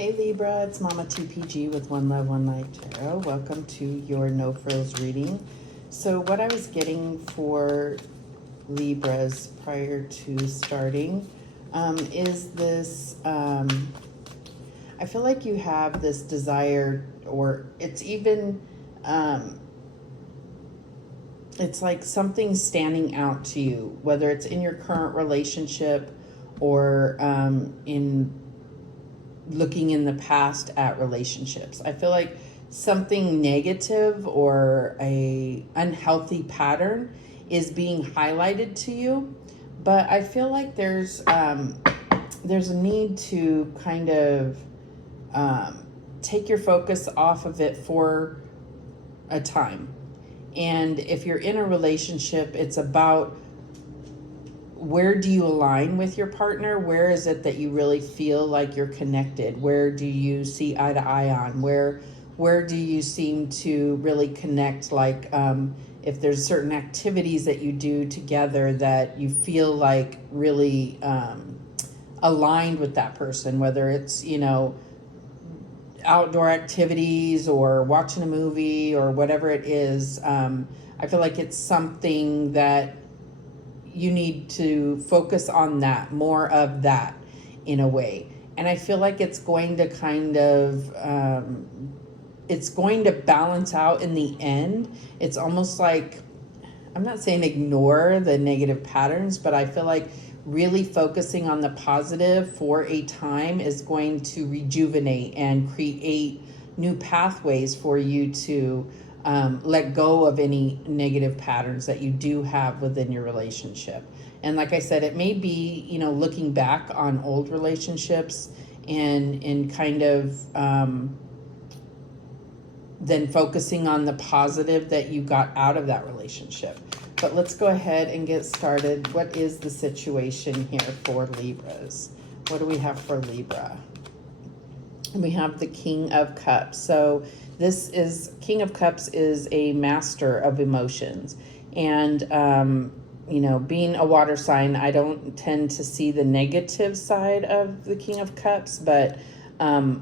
Hey Libra, it's Mama TPG with One Love, One Light Tarot. Welcome to your No Frills reading. So what I was getting for Libras prior to starting is this, I feel like you have this desire, or it's even, it's like something standing out to you, whether it's in your current relationship or in looking in the past at relationships. I feel like something negative or a unhealthy pattern is being highlighted to you, but I feel like there's a need to kind of take your focus off of it for a time. And if you're in a relationship, it's about, where do you align with your partner? Where is it that you really feel like you're connected? Where do you see eye to eye on? Where do you seem to really connect? Like if there's certain activities that you do together that you feel like really aligned with that person, whether it's, outdoor activities or watching a movie or whatever it is. I feel like it's something that you need to focus on, that more of that in a way. And I feel like it's going to kind of it's going to balance out in the end. It's almost like, I'm not saying ignore the negative patterns, but I feel like really focusing on the positive for a time is going to rejuvenate and create new pathways for you to let go of any negative patterns that you do have within your relationship. And like I said, it may be, looking back on old relationships and kind of then focusing on the positive that you got out of that relationship. But let's go ahead and get started. What is the situation here for Libras? What do we have for Libra? And we have the King of Cups. So this is, King of Cups is a master of emotions. And, being a water sign, I don't tend to see the negative side of the King of Cups, but, and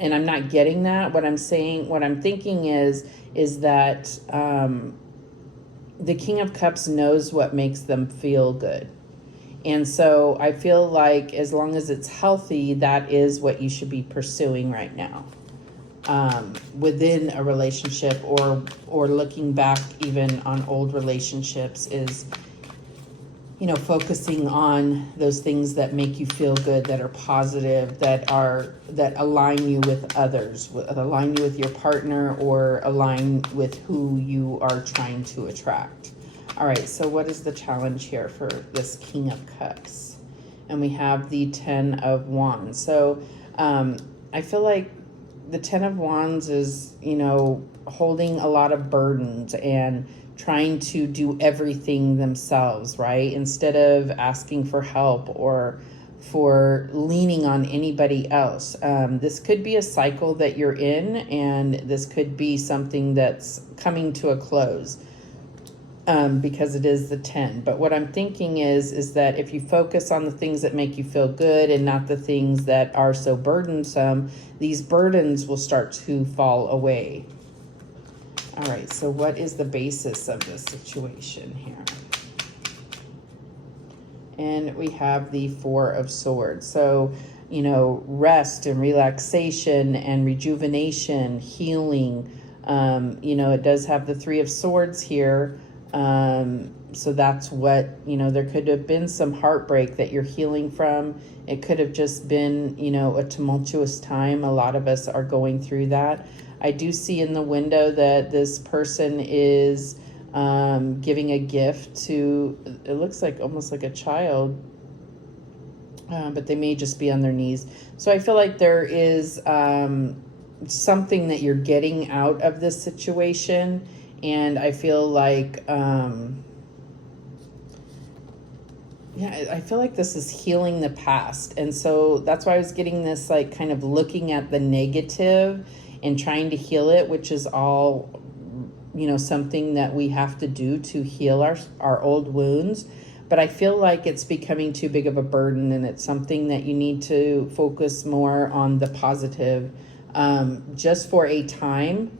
I'm not getting that. What I'm thinking is that the King of Cups knows what makes them feel good. And so I feel like as long as it's healthy, that is what you should be pursuing right now within a relationship, or looking back even on old relationships, is, focusing on those things that make you feel good, that are positive, that align you with others, align you with your partner, or align with who you are trying to attract. All right, so what is the challenge here for this King of Cups? And we have the 10 of Wands. So I feel like the 10 of Wands is, holding a lot of burdens and trying to do everything themselves, right? Instead of asking for help or for leaning on anybody else. This could be a cycle that you're in, and this could be something that's coming to a close. Because it is the 10. But what I'm thinking is that if you focus on the things that make you feel good and not the things that are so burdensome, these burdens will start to fall away. All right, so what is the basis of this situation here? And we have the 4 of Swords. So, rest and relaxation and rejuvenation, healing. It does have the 3 of Swords here. So that's what, there could have been some heartbreak that you're healing from. It could have just been, a tumultuous time. A lot of us are going through that. I do see in the window that this person is giving a gift to, it looks like almost like a child, but they may just be on their knees. So I feel like there is something that you're getting out of this situation. And I feel like, I feel like this is healing the past. And so that's why I was getting this, like, kind of looking at the negative and trying to heal it, which is all, something that we have to do to heal our old wounds. but I feel like it's becoming too big of a burden, and it's something that you need to focus more on the positive, just for a time,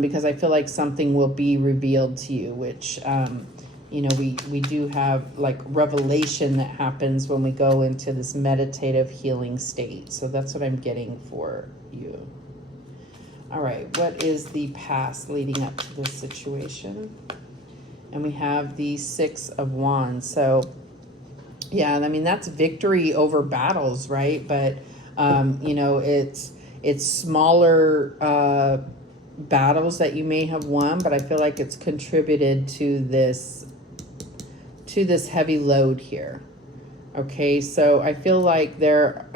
because I feel like something will be revealed to you, which, you know, we do have like revelation that happens when we go into this meditative healing state. So that's what I'm getting for you. All right, what is the past leading up to this situation? And we have the 6 of Wands. So, yeah, I mean, that's victory over battles, right? But, you know, it's smaller battles that you may have won, but I feel like it's contributed to this heavy load here. Okay, so I feel like there,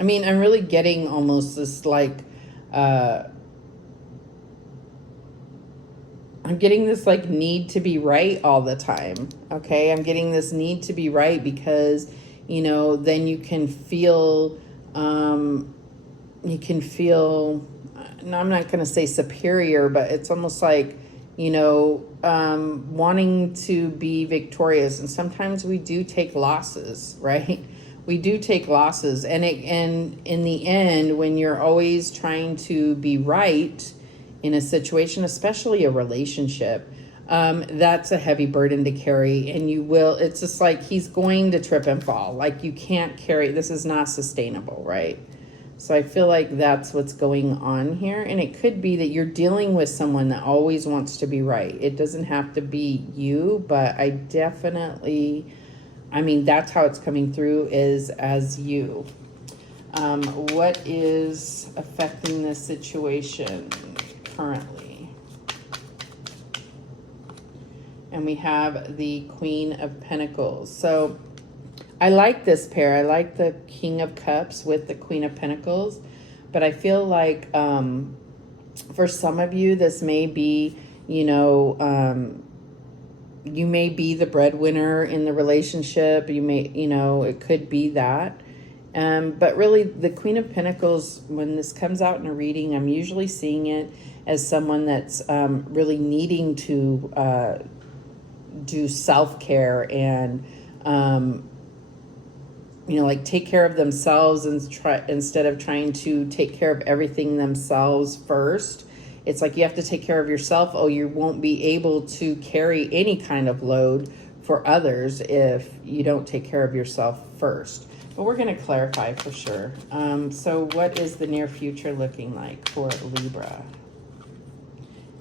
I mean, I'm really getting almost this like, I'm getting this like need to be right all the time. Okay, I'm getting this need to be right because, you know, then you can feel, no, I'm not going to say superior, but it's almost like, you know, wanting to be victorious. And sometimes we do take losses, right? We do take losses. And in the end, when you're always trying to be right in a situation, especially a relationship, that's a heavy burden to carry. And it's just like he's going to trip and fall. Like you can't carry, this is not sustainable, right? So I feel like that's what's going on here. And it could be that you're dealing with someone that always wants to be right. It doesn't have to be you, but I mean, that's how it's coming through, is as you. What is affecting this situation currently? And we have the Queen of Pentacles. So I like this pair. I like the King of Cups with the Queen of Pentacles. But I feel like for some of you, this may be, you know, you may be the breadwinner in the relationship. You may, you know, it could be that. But really, the Queen of Pentacles, when this comes out in a reading, I'm usually seeing it as someone that's really needing to do self-care and, you know, like take care of themselves and instead of trying to take care of everything themselves first. It's like you have to take care of yourself. Oh, you won't be able to carry any kind of load for others if you don't take care of yourself first. But we're going to clarify for sure. So what is the near future looking like for Libra?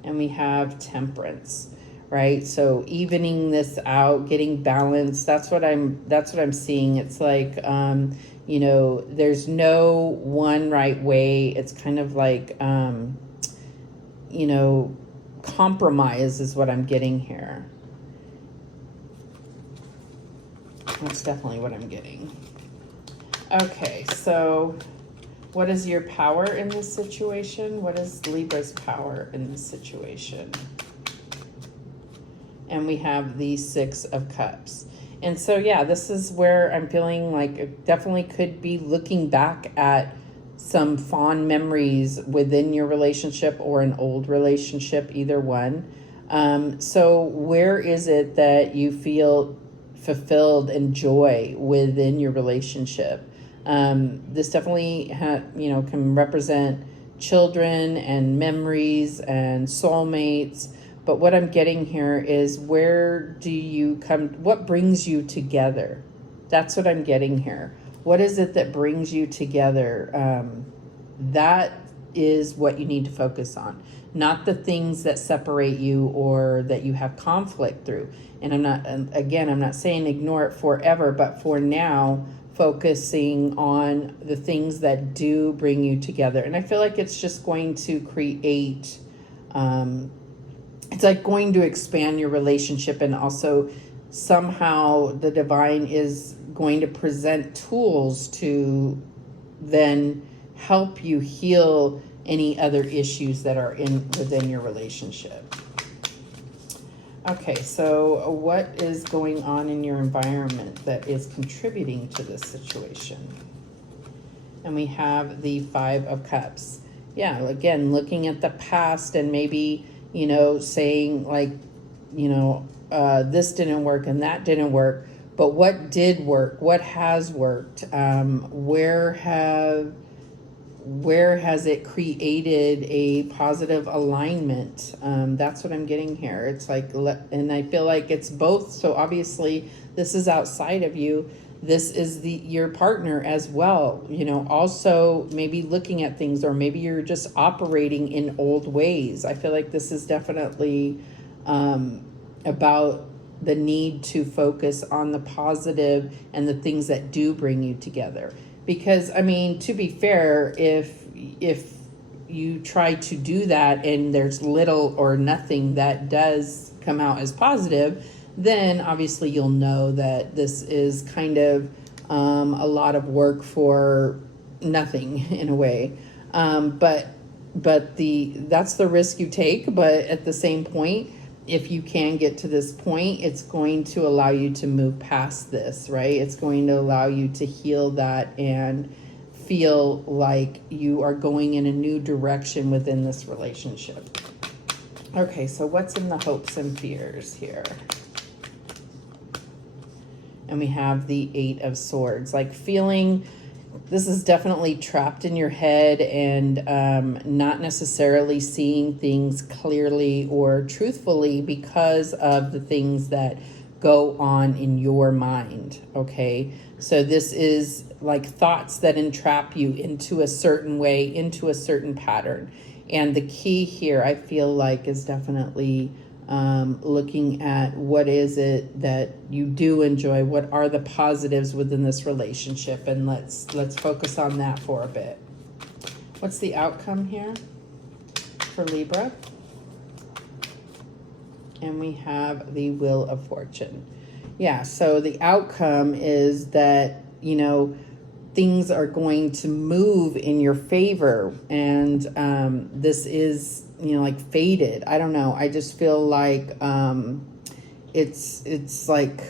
And we have Temperance, right? So evening this out, getting balanced. That's what I'm seeing. It's like, you know, there's no one right way. It's kind of like, you know, compromise is what I'm getting here. That's definitely what I'm getting. Okay, so what is your power in this situation? What is Libra's power in this situation? And we have the 6 of Cups. And so, yeah, this is where I'm feeling like it definitely could be looking back at some fond memories within your relationship or an old relationship, either one. So where is it that you feel fulfilled and joy within your relationship? This definitely you know, can represent children and memories and soulmates. But what I'm getting here is, where do you what brings you together? That's what I'm getting here. What is it that brings you together? That is what you need to focus on, not the things that separate you or that you have conflict through. And I'm not saying ignore it forever, but for now, focusing on the things that do bring you together. And I feel like it's just going to create, it's like going to expand your relationship, and also somehow the divine is going to present tools to then help you heal any other issues that are within your relationship. Okay, so what is going on in your environment that is contributing to this situation? And we have the 5 of Cups. Yeah, again, looking at the past and maybe, you know, saying like, you know, this didn't work and that didn't work. But what did work? What has worked? Where has it created a positive alignment? That's what I'm getting here. It's like, and I feel like it's both. So obviously this is outside of you. This is your partner as well. You know, also maybe looking at things, or maybe you're just operating in old ways. I feel like this is definitely about the need to focus on the positive and the things that do bring you together. Because, I mean, to be fair, if you try to do that and there's little or nothing that does come out as positive, then obviously you'll know that this is kind of a lot of work for nothing in a way. But that's the risk you take. But at the same point, if you can get to this point, it's going to allow you to move past this, right? It's going to allow you to heal that and feel like you are going in a new direction within this relationship. Okay, so what's in the hopes and fears here? And we have the 8 of Swords, like feeling this is definitely trapped in your head and not necessarily seeing things clearly or truthfully because of the things that go on in your mind, okay? So this is like thoughts that entrap you into a certain way, into a certain pattern. And the key here, I feel like, is definitely looking at what is it that you do enjoy, what are the positives within this relationship, and let's focus on that for a bit. What's the outcome here for Libra? And we have the Wheel of Fortune. Yeah, so the outcome is that, you know, things are going to move in your favor, and this is, you know, like fated. I don't know. I just feel like it's like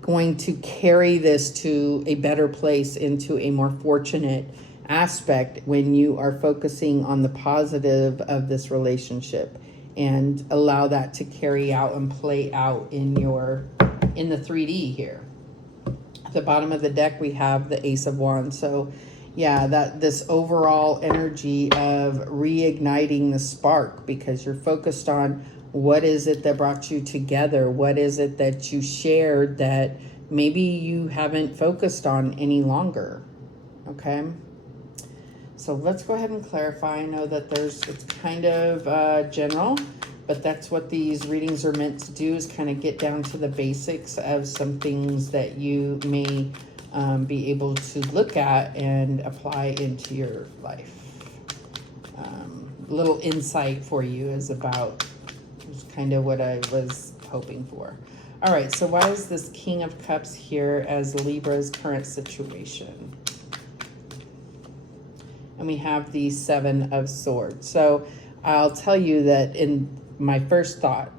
going to carry this to a better place, into a more fortunate aspect when you are focusing on the positive of this relationship, and allow that to carry out and play out in the 3D here. At the bottom of the deck, we have the Ace of Wands. So yeah, that this overall energy of reigniting the spark, because you're focused on what is it that brought you together? What is it that you shared that maybe you haven't focused on any longer? Okay. So let's go ahead and clarify. I know that it's kind of general, but that's what these readings are meant to do, is kind of get down to the basics of some things that you may be able to look at and apply into your life. Little insight for you is kind of what I was hoping for. All right, so why is this King of Cups here as Libra's current situation? And we have the 7 of Swords. So I'll tell you that in my first thought,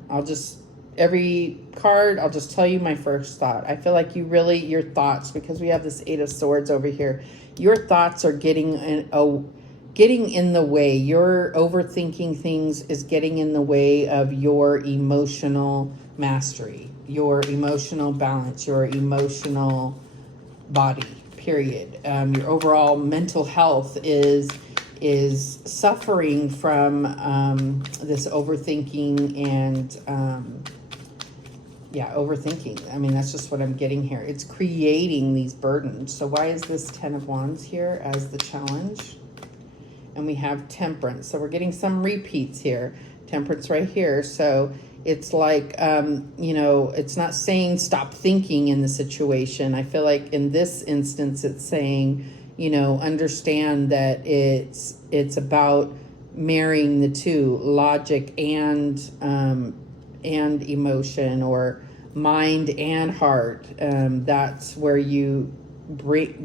every card, I'll just tell you my first thought. I feel like your thoughts, because we have this 8 of Swords over here, your thoughts are getting in the way. Your overthinking things is getting in the way of your emotional mastery, your emotional balance, your emotional body, period. Your overall mental health is suffering from this overthinking and overthinking. I mean, that's just what I'm getting here. It's creating these burdens. So why is this 10 of Wands here as the challenge? And we have Temperance. So we're getting some repeats here. Temperance right here. So it's like, it's not saying stop thinking in the situation. I feel like in this instance, it's saying, understand that it's about marrying the two, logic and emotion, or mind and heart. That's where you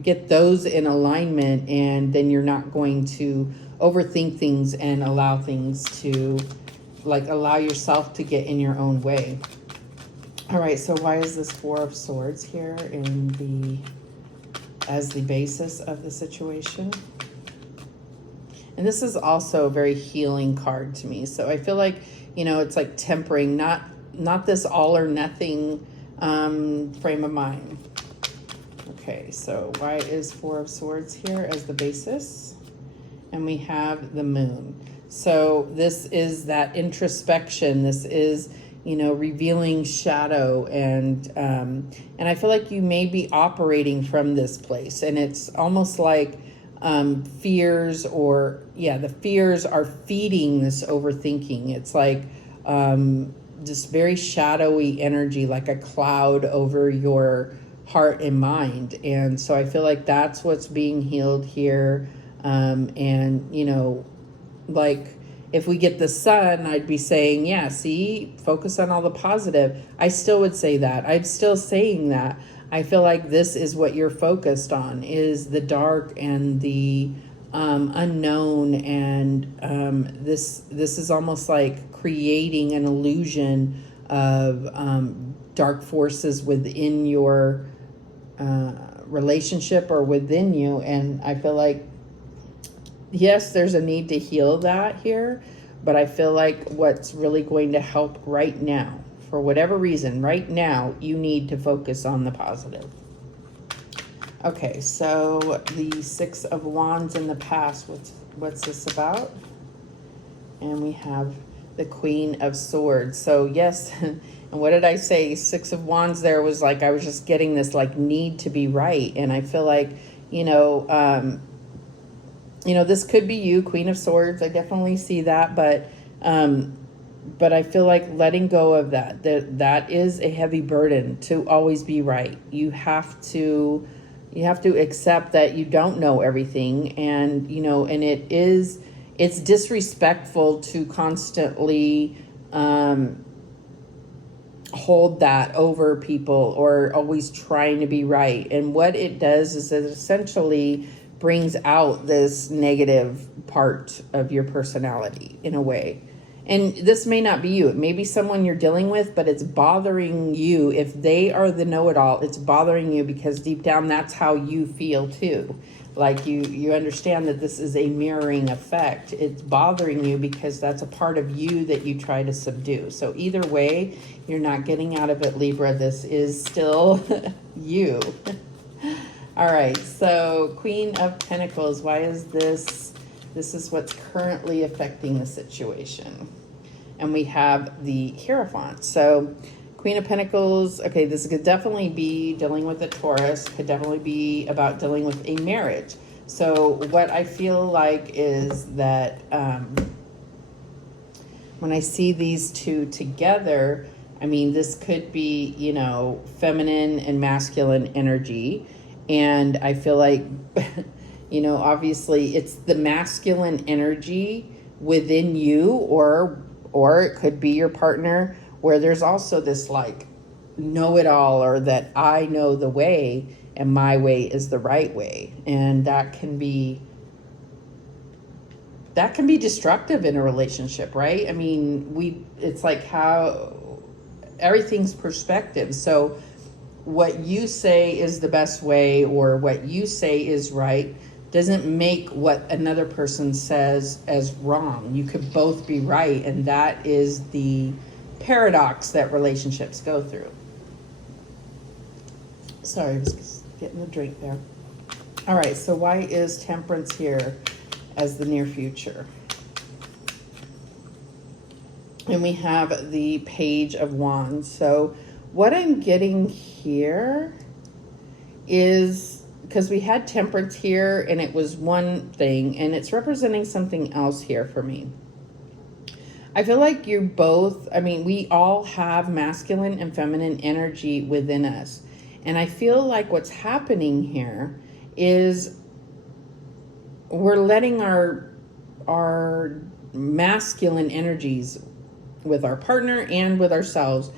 get those in alignment, and then you're not going to overthink things and allow things to, allow yourself to get in your own way. All right, so why is this 4 of Swords here as the basis of the situation? And this is also a very healing card to me. So I feel like, you know, it's like tempering, not this all or nothing frame of mind. Okay, so why is Four of Swords here as the basis? And we have the Moon. So this is that introspection. This is, you know, revealing shadow, and I feel like you may be operating from this place, and it's almost like fears, or the fears are feeding this overthinking. It's like just very shadowy energy, like a cloud over your heart and mind. And so I feel like that's what's being healed here. And, you know, like if we get the Sun, I'd be saying, yeah, see, focus on all the positive. I still would say that. I'm still saying that. I feel like this is what you're focused on, is the dark and the unknown. And this is almost like creating an illusion of dark forces within your relationship or within you. And I feel like, yes, there's a need to heal that here, but I feel like what's really going to help right now, for whatever reason, right now, you need to focus on the positive. Okay, so the Six of Wands in the past, what's this about? And we have the Queen of Swords. So yes, and what did I say? Six of Wands there was like, I was just getting this like need to be right. And I feel like, you know, this could be you, Queen of Swords. I definitely see that, but I feel like letting go of that is a heavy burden to always be right. You have to accept that you don't know everything, and you know, and it's disrespectful to constantly hold that over people, or always trying to be right. And what it does is it essentially brings out this negative part of your personality in a way. And this may not be you. It may be someone you're dealing with, but it's bothering you. If they are the know-it-all, it's bothering you because deep down, that's how you feel too. Like you understand that this is a mirroring effect. It's bothering you because that's a part of you that you try to subdue. So either way, you're not getting out of it, Libra. This is still you. All right, so Queen of Pentacles, why is this? This is what's currently affecting the situation. And we have the Hierophant. So Queen of Pentacles, okay, this could definitely be dealing with a Taurus, could definitely be about dealing with a marriage. So what I feel like is that when I see these two together, I mean, this could be, you know, feminine and masculine energy. And I feel like, you know, obviously it's the masculine energy within you, or it could be your partner, where there's also this like know-it-all, or that I know the way and my way is the right way. And that can be destructive in a relationship, right? I mean, it's like how everything's perspective. So what you say is the best way, or what you say is right, doesn't make what another person says as wrong. You could both be right, and that is the paradox that relationships go through. Sorry, I was getting a drink there. All right, so why is Temperance here as the near future? And we have the Page of Wands. So what I'm getting here is, because we had Temperance here and it was one thing, and it's representing something else here for me. I feel like you're both, I mean, we all have masculine and feminine energy within us. And I feel like what's happening here is we're letting our masculine energies with our partner and with ourselves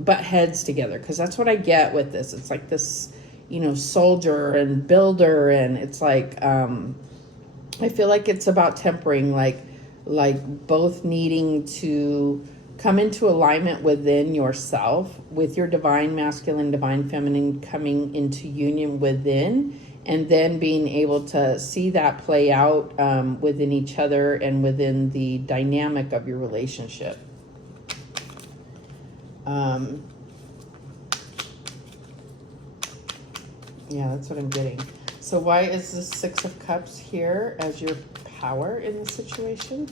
butt heads together, because that's what I get with this. It's like this, you know, soldier and builder, and it's like I feel like it's about tempering, like both needing to come into alignment within yourself, with your divine masculine, divine feminine coming into union within, and then being able to see that play out within each other and within the dynamic of your relationship. Yeah, that's what I'm getting. So why is the Six of Cups here as your power in the situation?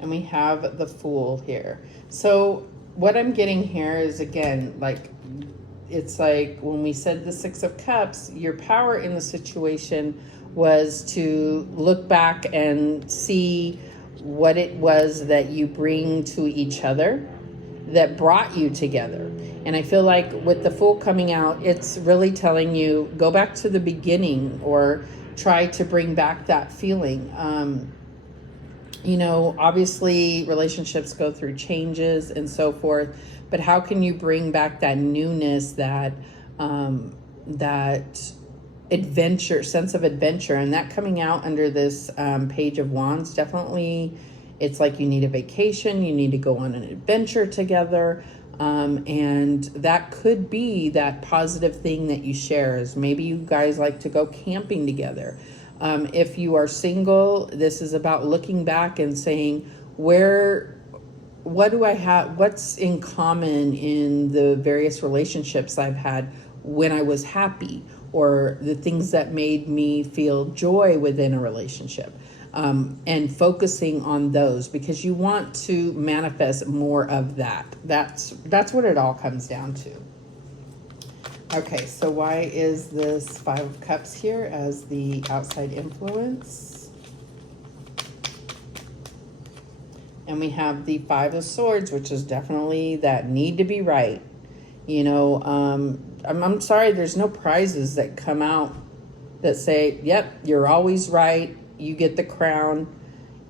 And we have the Fool here. So what I'm getting here is, again, like, it's like when we said the Six of Cups, your power in the situation was to look back and see what it was that you bring to each other that brought you together. And I feel like with the Fool coming out, it's really telling you, go back to the beginning or try to bring back that feeling. You know, obviously relationships go through changes and so forth, but how can you bring back that newness, that that adventure, sense of adventure? And that coming out under this Page of Wands, definitely, it's like you need a vacation, you need to go on an adventure together. And that could be that positive thing that you share, is maybe you guys like to go camping together. If you are single, this is about looking back and saying, what do I have? What's in common in the various relationships I've had when I was happy, or the things that made me feel joy within a relationship? And focusing on those, because you want to manifest more of that. That's what it all comes down to. Okay, so why is this Five of Cups here as the outside influence? And we have the Five of Swords, which is definitely that need to be right. You know, I'm sorry, there's no prizes that come out that say, yep, you're always right, you get the crown.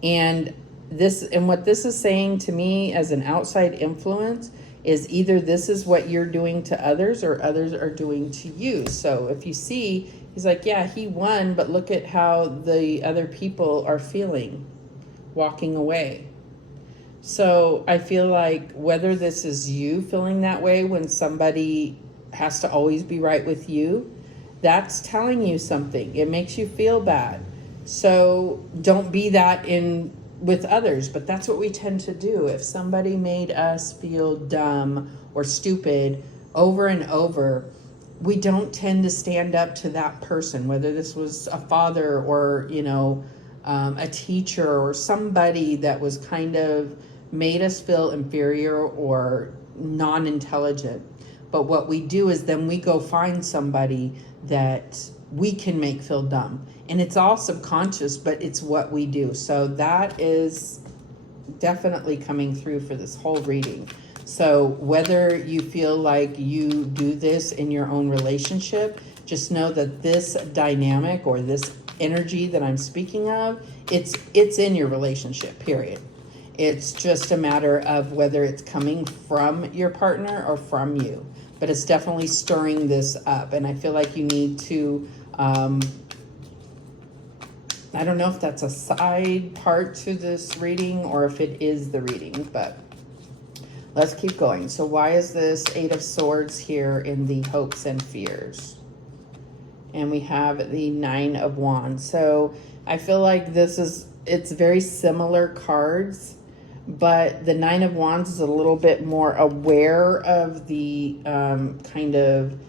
And what this is saying to me as an outside influence is either this is what you're doing to others or others are doing to you. So if you see, he's like, yeah, he won, but look at how the other people are feeling, walking away. So I feel like whether this is you feeling that way when somebody has to always be right with you, that's telling you something. It makes you feel bad. So don't be that with others, but that's what we tend to do. If somebody made us feel dumb or stupid over and over, we don't tend to stand up to that person, whether this was a father or, you know, a teacher or somebody that was kind of made us feel inferior or non-intelligent. But what we do is then we go find somebody that we can make feel dumb. And it's all subconscious, but it's what we do. So that is definitely coming through for this whole reading. So whether you feel like you do this in your own relationship, just know that this dynamic or this energy that I'm speaking of, it's in your relationship, period. It's just a matter of whether it's coming from your partner or from you. But it's definitely stirring this up. And I feel like you need to, I don't know if that's a side part to this reading or if it is the reading, but let's keep going. So why is this Eight of Swords here in the hopes and fears? And we have the Nine of Wands. So I feel like it's very similar cards, but the Nine of Wands is a little bit more aware of the kind of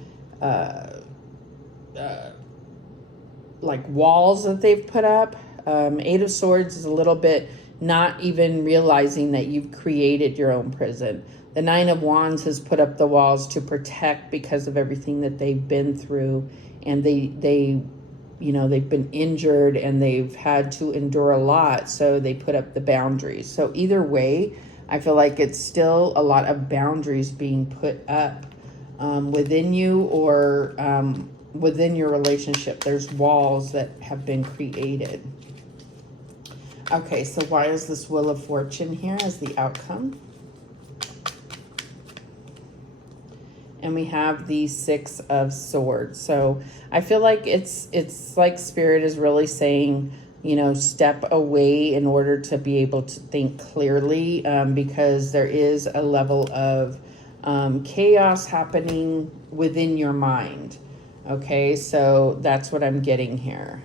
like walls that they've put up. Eight of Swords is a little bit not even realizing that you've created your own prison. The Nine of Wands has put up the walls to protect because of everything that they've been through, and they you know, they've been injured and they've had to endure a lot, so they put up the boundaries. So either way, I feel like it's still a lot of boundaries being put up within you or within your relationship. There's walls that have been created. Okay, so why is this Wheel of Fortune here as the outcome? And we have the Six of Swords. So I feel like it's like Spirit is really saying, you know, step away in order to be able to think clearly, because there is a level of chaos happening within your mind. Okay, so that's what I'm getting here.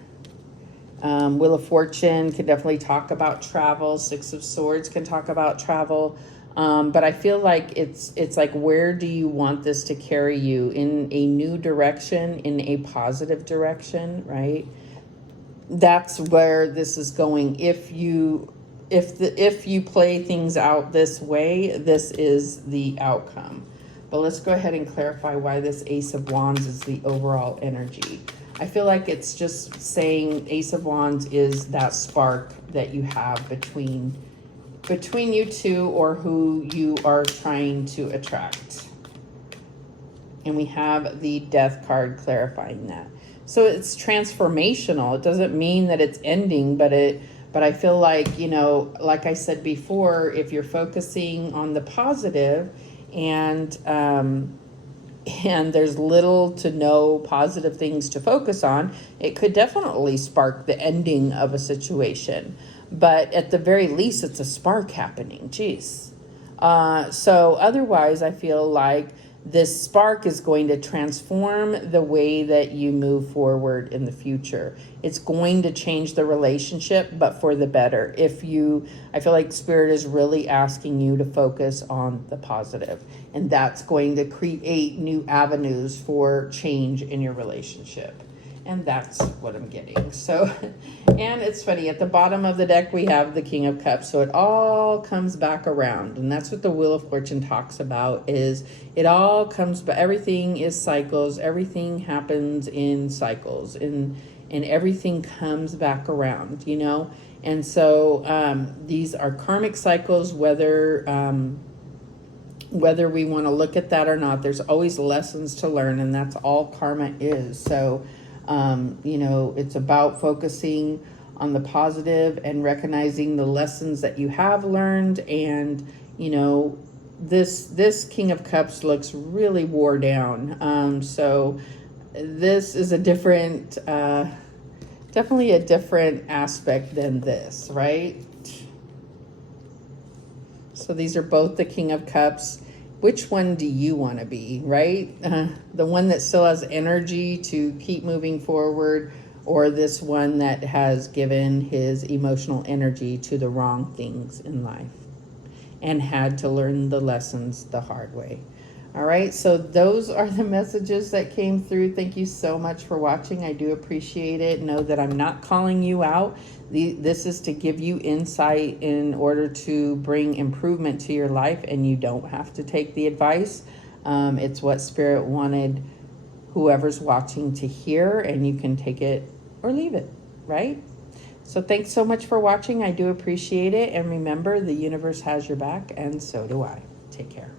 Wheel of Fortune can definitely talk about travel. Six of Swords can talk about travel. But I feel like it's like, where do you want this to carry you? In a new direction, in a positive direction, right? That's where this is going. If you play things out this way, this is the outcome. But let's go ahead and clarify why this Ace of Wands is the overall energy. I feel like it's just saying Ace of Wands is that spark that you have between you two, or who you are trying to attract. And we have the Death card clarifying that. So it's transformational. It doesn't mean that it's ending, but I feel like, you know, like I said before, if you're focusing on the positive and there's little to no positive things to focus on, it could definitely spark the ending of a situation. But at the very least, it's a spark happening. Jeez. So otherwise, I feel like this spark is going to transform the way that you move forward in the future. It's going to change the relationship, but for the better. I feel like Spirit is really asking you to focus on the positive, and that's going to create new avenues for change in your relationship. And that's what I'm getting. So, and it's funny, at the bottom of the deck, we have the King of Cups. So it all comes back around. And that's what the Wheel of Fortune talks about, is it all comes back. Everything is cycles. Everything happens in cycles. And everything comes back around, you know. And so these are karmic cycles, whether we want to look at that or not. There's always lessons to learn, and that's all karma is. So you know, it's about focusing on the positive and recognizing the lessons that you have learned. And, you know, this King of Cups looks really wore down. So this is a different, definitely a different aspect than this, right? So these are both the King of Cups. Which one do you want to be, right? The one that still has energy to keep moving forward, or this one that has given his emotional energy to the wrong things in life and had to learn the lessons the hard way? All right, so those are the messages that came through. Thank you so much for watching. I do appreciate it. Know that I'm not calling you out. This is to give you insight in order to bring improvement to your life, and you don't have to take the advice. It's what Spirit wanted whoever's watching to hear, and you can take it or leave it, right? So thanks so much for watching. I do appreciate it. And remember, the universe has your back, and so do I. Take care.